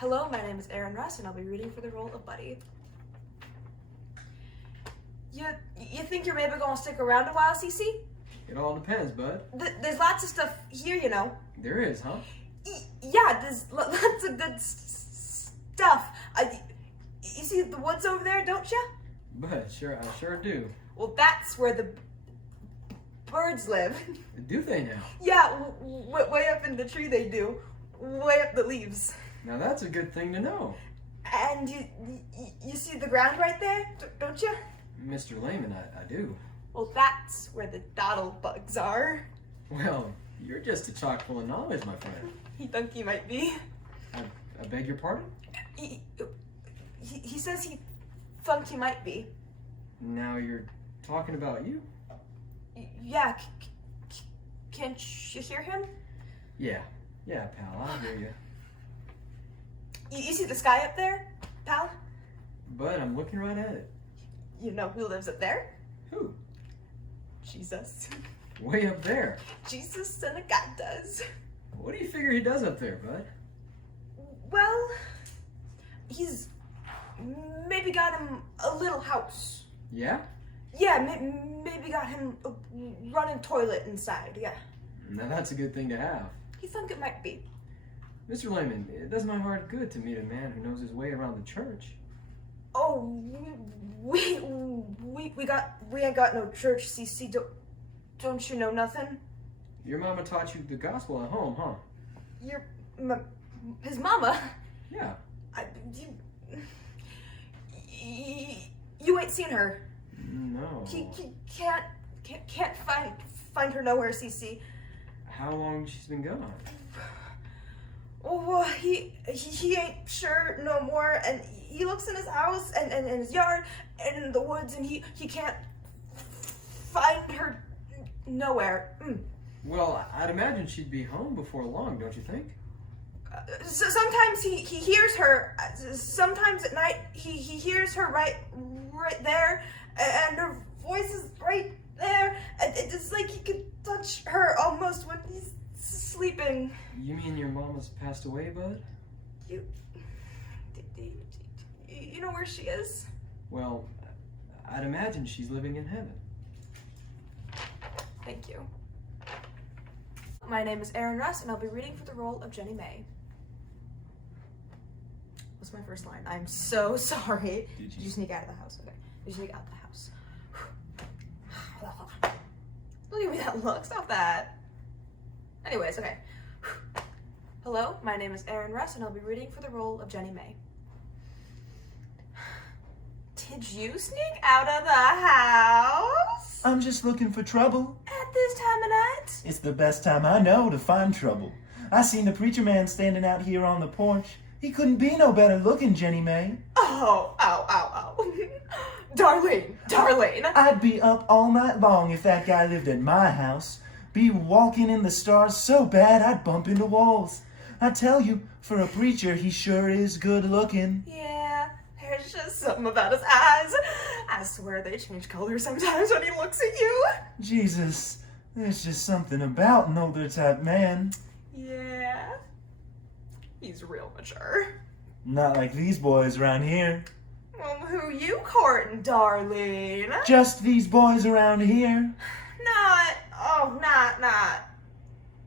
Hello, my name is Aren Russ, and I'll be reading for the role of Buddy. You think you're maybe gonna stick around a while, Cece? It all depends, bud. There's lots of stuff here, you know. There is, huh? Yeah, there's lots of good stuff. You see the woods over there, don't you? Bud, I sure do. Well, that's where the birds live. Do they now? Yeah, way up in the tree they do. Way up the leaves. Now that's a good thing to know. And you see the ground right there, don't you? Mr. Lehman, I do. Well, that's where the dottle bugs are. Well, you're just a chock full of knowledge, my friend. He think he might be. I beg your pardon? He says he thunk he might be. Now you're talking about you? Yeah, can't you hear him? Yeah, pal, I hear you. You see the sky up there, pal? Bud, I'm looking right at it. You know who lives up there? Who? Jesus. Way up there. Jesus, son of God does. What do you figure he does up there, bud? Well, he's maybe got him a little house. Yeah? Yeah, maybe got him a running toilet inside, yeah. Now that's a good thing to have. He thunk it might be. Mr. Lehman, it does my heart good to meet a man who knows his way around the church. Oh, we ain't got no church, CC. Don't you know nothing? Your mama taught you the gospel at home, huh? His mama? Yeah. You ain't seen her. No. He can't find her nowhere, CC. How long she's been gone? Oh, he ain't sure no more, and he looks in his house and in his yard and in the woods, and he can't find her nowhere. Well, I'd imagine she'd be home before long, don't you think? So sometimes he hears her. Sometimes at night he hears her right there, and her voice is right there. And it's like he could touch her almost when he's sleeping. You mean your mama's passed away, bud? You know where she is? Well, I'd imagine she's living in heaven. Thank you. My name is Aren Russ, and I'll be reading for the role of Jennie Mae. What's my first line? I'm so sorry. Did you sneak out of the house? Okay. Did you sneak out of the house? Look at me, that look. Stop that. Anyways, okay. Hello, my name is Aren Russ, and I'll be reading for the role of Jennie Mae. Did you sneak out of the house? I'm just looking for trouble. At this time of night? It's the best time I know to find trouble. I seen the preacher man standing out here on the porch. He couldn't be no better looking, Jennie Mae. Oh, ow. Darlene. I'd be up all night long if that guy lived at my house. Be walking in the stars so bad I'd bump into walls. I tell you, for a preacher, he sure is good looking. Yeah, there's just something about his eyes. I swear they change color sometimes when he looks at you. Jesus, there's just something about an older type man. Yeah, he's real mature. Not like these boys around here. Well, who you courting, Darlene? Just these boys around here. Not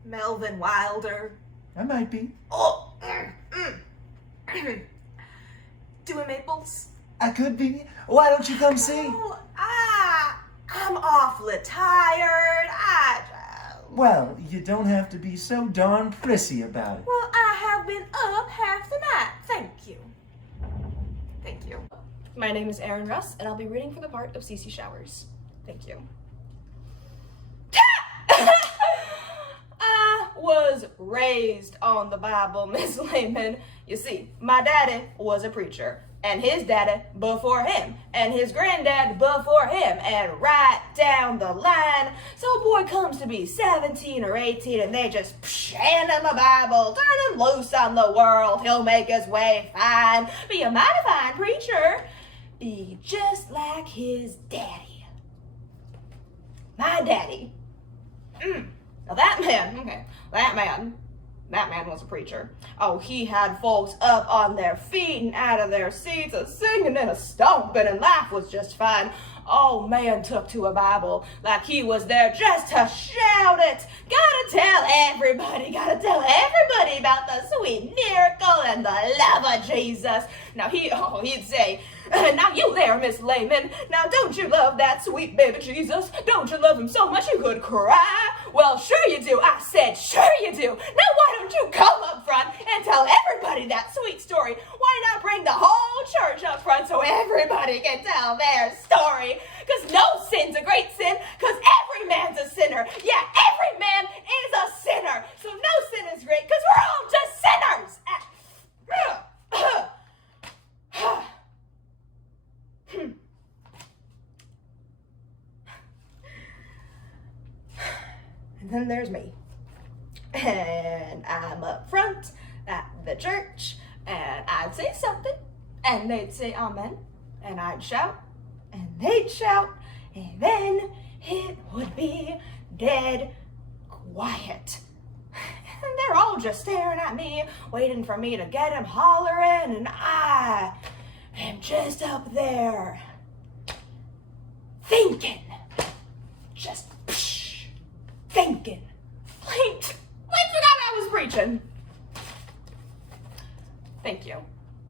Melvin Wilder. I might be. Oh, doing Maples? I could be. Why don't you come see? Oh, I'm awfully tired. Well, you don't have to be so darn prissy about it. Well, I have been up half the night. Thank you. My name is Aren Russ, and I'll be reading for the part of Cece Showers. Thank you. I was raised on the Bible, Miss Lehman. You see, my daddy was a preacher, and his daddy before him, and his granddad before him, and right down the line. So a boy comes to be 17 or 18, and they just hand him a Bible, turn him loose on the world. He'll make his way fine, be a mighty fine preacher, be just like his daddy. My daddy. Now that man That man was a preacher. Oh, he had folks up on their feet and out of their seats, a singing and a stomping, and life was just fine. Oh, man took to a Bible like he was there just to shout it. Gotta tell everybody about the sweet miracle and the love of Jesus. Now he'd say, now you there, Miss Layman. Now don't you love that sweet baby Jesus? Don't you love him so much you could cry? Well, sure you do. I said, sure you do. Now why don't you come up front and tell everybody that sweet story? Why not bring the whole church up front so everybody can tell their story? Because no sin's a great sin, because every man's a sinner. Yeah, every man is a sinner. So no sin is great, because we're all just sinners. And then there's me. And I'm up front at the church, and I'd say something, and they'd say amen, and I'd shout, and they'd shout, and then it would be dead quiet. And they're all just staring at me, waiting for me to get him hollering, and I am just up there thinking, just thinking. Like forgot I was preaching.